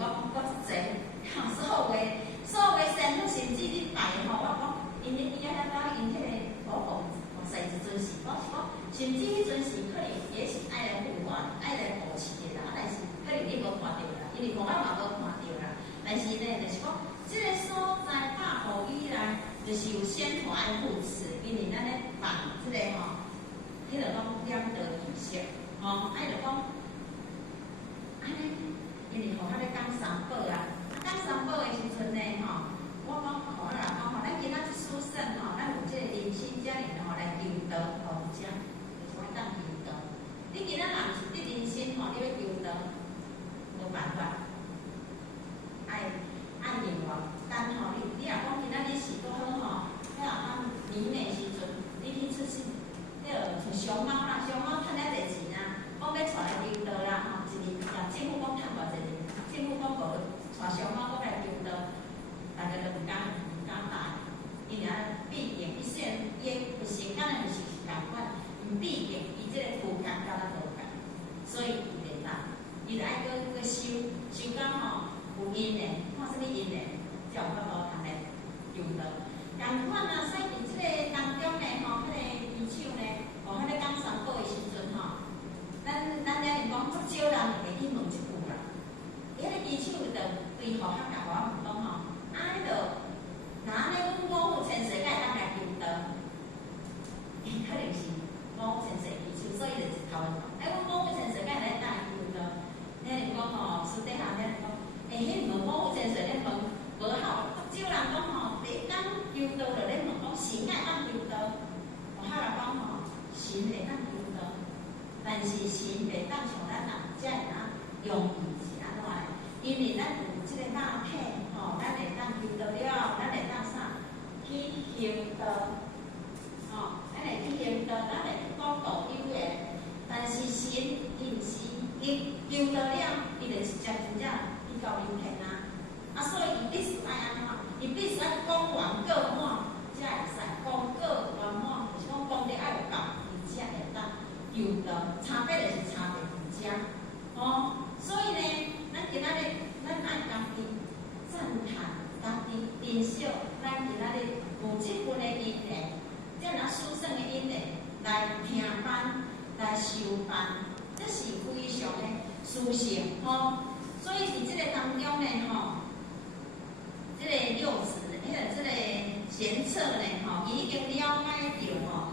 我一济，所谓善福，甚至你拜吼，我讲因遐到因迄个土公祭一阵是，我是讲，甚至迄阵是可能也是爱来护我，爱来护持的啦，但是可能你无看到啦，因为我嘛无看到啦。但是呢，就是讲，这个所在百户以内，就是有先互爱护持，因为咱咧办这个吼，迄个讲两德仪式，吼，爱就讲，安尼，因为吼，迄个讲三宝啊，讲三宝的时阵呢，吼，我讲吼啦，讲吼，咱今仔日殊胜吼，咱有这个人生遮尔吼来求道护者，就是我当求道。你今仔若毋是得人生吼，你要求道，无办法。爱另外，但吼你若讲今仔日是拄好吼，迄若当年的时阵，你去出世，迄个像熊猫啦，熊猫趁了侪钱啊，讲要带来求道啦吼，一年也政府讲趁偌济钱，政府讲无带熊猫讲来求道，大家都毋敢带，因为毕竟伊虽然伊的时间呢是共款，毋毕竟伊即个图感甲咱无共，所以伊袂当，伊就爱搁修到吼。有因的，看什么因的，才有法度通来求道。共款啊，所以伫即个当中呢，吼，迄个医生呢，吼，迄个讲三宝的时阵吼，咱了是讲，足少人会去问一句啦。迄个医生就对护学甲我问讲吼，迄落，若安尼阮五府千岁该当来求道，伊可能是五府千岁医生，所以就是头问，阮五府千岁该来当来求道。迄是讲吼，私底下咧讲。迄问五府千岁咧问，无好，足少人讲吼，第一当求道就咧问讲神爱当求道，我哈来讲吼，神会当求道，但是神袂当像咱人遮尔容易是安怎的？因为咱有即个肉体吼，咱会当求道了，咱会当啥？去行道，吼，咱会去行道，咱会去讲道有缘，但是神伊毋是，伊求道了，伊就直接真正。到有限啊，所以伊必须爱安怎？伊必须爱讲完个满，才会使讲个圆满，就是讲讲得爱有够，伊才会当求道。差别就是差别伫遮，哦。所以呢，咱今仔日咱爱家己赞叹家己珍惜，咱今仔日有即份的因缘，这若殊胜的因缘来听班来修班，这是非常的殊胜，吼。所以伫即个当中呢，吼，即个六子，迄个即个贤策呢，吼，伊已经了解到吼，